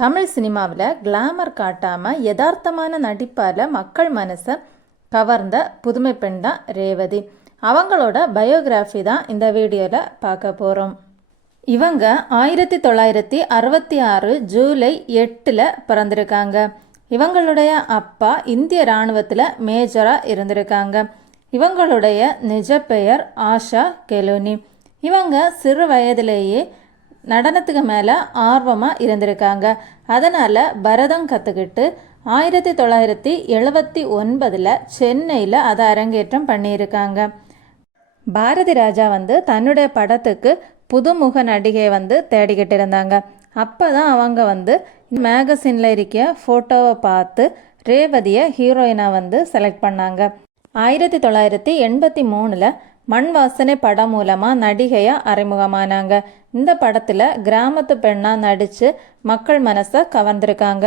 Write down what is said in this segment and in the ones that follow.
தமிழ் சினிமாவில் கிளாமர் காட்டாமல் யதார்த்தமான நடிப்பால் மக்கள் மனசை கவர்ந்த புதுமை பெண் தான் ரேவதி. அவங்களோட பயோகிராஃபி தான் இந்த வீடியோவில் பார்க்க போகிறோம். இவங்க 1966 ஜூலை 8 பிறந்திருக்காங்க. இவங்களுடைய அப்பா இந்திய இராணுவத்தில் மேஜராக இருந்திருக்காங்க. இவங்களுடைய நிஜ பெயர் ஆஷா கெலோனி. இவங்க சிறு வயதிலேயே நடனத்துக்கு மேலே ஆர்வமாக இருந்திருக்காங்க. அதனால் பரதம் கற்றுக்கிட்டு 1979 சென்னையில் அதை அரங்கேற்றம் பண்ணியிருக்காங்க. பாரதி ராஜா தன்னுடைய படத்துக்கு புதுமுக நடிகை தேடிக்கிட்டு இருந்தாங்க. அப்போ தான் அவங்க மேகசினில் இருக்க ஃபோட்டோவை பார்த்து ரேவதியை ஹீரோயினாக செலக்ட் பண்ணாங்க. 1983 மண் வாசனை படம் மூலமாக நடிகையாக அறிமுகமானாங்க. இந்த படத்தில் கிராமத்து பெண்ணாக நடித்து மக்கள் மனசை கவர்ந்திருக்காங்க.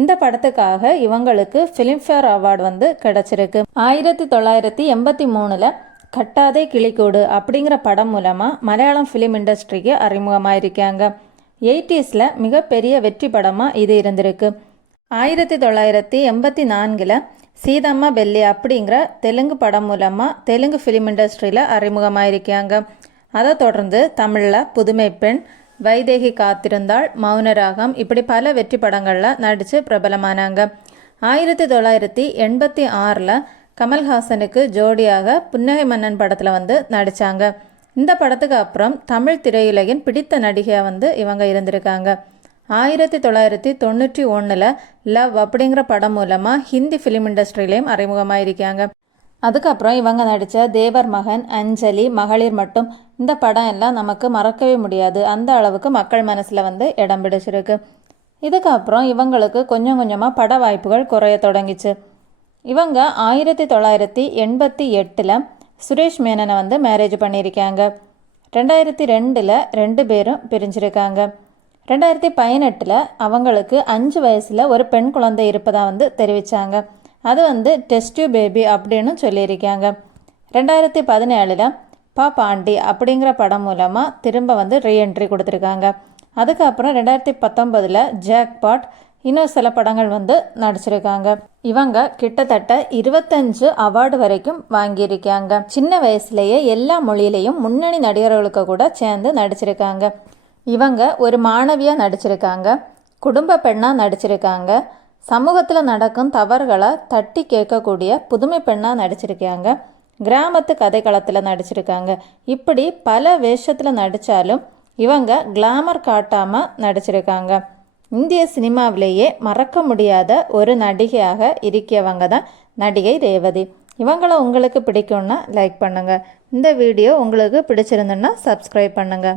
இந்த படத்துக்காக இவங்களுக்கு ஃபிலிம்ஃபேர் அவார்டு கிடச்சிருக்கு. 1983 கட்டாதே கிளிக்கூடு அப்படிங்கிற படம் மூலமாக மலையாளம் ஃபிலிம் இண்டஸ்ட்ரிக்கு அறிமுகமாயிருக்காங்க. 80s மிகப்பெரிய வெற்றி படமாக இது இருந்திருக்கு. 1984 சீதம்மா பெல்லி அப்படிங்கிற தெலுங்கு படம் மூலமாக தெலுங்கு ஃபிலிம் இண்டஸ்ட்ரியில் அறிமுகமாயிருக்காங்க. அதை தொடர்ந்து தமிழில் புதுமை பெண், வைதேகி காத்திருந்தாள், மௌனராகம் இப்படி பல வெற்றி படங்களில் நடித்து பிரபலமானாங்க. 1986 கமல்ஹாசனுக்கு ஜோடியாக புன்னகை மன்னன் படத்தில் நடித்தாங்க. இந்த படத்துக்கு அப்புறம் தமிழ் திரையுலகின் பிடித்த நடிகையாக இவங்க இருந்திருக்காங்க. 1991 லவ் அப்படிங்கிற படம் மூலமாக ஹிந்தி ஃபிலிம் இண்டஸ்ட்ரியிலையும் அறிமுகமாயிருக்காங்க. அதுக்கப்புறம் இவங்க நடித்த தேவர் மகன், அஞ்சலி, மகளிர் மட்டும் இந்த படம் எல்லாம் நமக்கு மறக்கவே முடியாது. அந்த அளவுக்கு மக்கள் மனசில் இடம் பிடிச்சிருக்கு. இதுக்கப்புறம் இவங்களுக்கு கொஞ்சம் கொஞ்சமாக பட வாய்ப்புகள் குறைய தொடங்கிச்சு. இவங்க 1988 சுரேஷ் மேனனை மேரேஜ் பண்ணியிருக்காங்க. 2002 2 பேரும் பிரிஞ்சிருக்காங்க. 2018 அவங்களுக்கு 5 வயசில் ஒரு பெண் குழந்தை இருப்பதாக தெரிவித்தாங்க. அது டெஸ்ட் பேபி அப்படின்னு சொல்லியிருக்காங்க. 2017 பாண்டி அப்படிங்கிற படம் மூலமாக திரும்ப ரீஎன்ட்ரி கொடுத்துருக்காங்க. அதுக்கப்புறம் 2019 ஜாக்பாட் இன்னும் சில படங்கள் நடிச்சிருக்காங்க. இவங்க கிட்டத்தட்ட 25 அவார்டு வரைக்கும் வாங்கியிருக்காங்க. சின்ன வயசுலேயே எல்லா மொழியிலையும் முன்னணி நடிகர்களுக்கு கூட சேர்ந்து நடிச்சிருக்காங்க. இவங்க ஒரு மாணவியாக நடிச்சிருக்காங்க, குடும்ப பெண்ணாக நடிச்சிருக்காங்க, சமூகத்தில் நடக்கும் தவறுகளை தட்டி கேட்கக்கூடிய புதுமை பெண்ணாக நடிச்சிருக்காங்க, கிராமத்து கதைக்களத்தில் நடிச்சிருக்காங்க. இப்படி பல வேஷத்தில் நடித்தாலும் இவங்க கிளாமர் காட்டாமல் நடிச்சிருக்காங்க. இந்திய சினிமாவிலேயே மறக்க முடியாத ஒரு நடிகையாக இருக்கவங்க தான் நடிகை ரேவதி. இவங்கள உங்களுக்கு பிடிக்கும்னா லைக் பண்ணுங்கள். இந்த வீடியோ உங்களுக்கு பிடிச்சிருந்துன்னா சப்ஸ்கிரைப் பண்ணுங்கள்.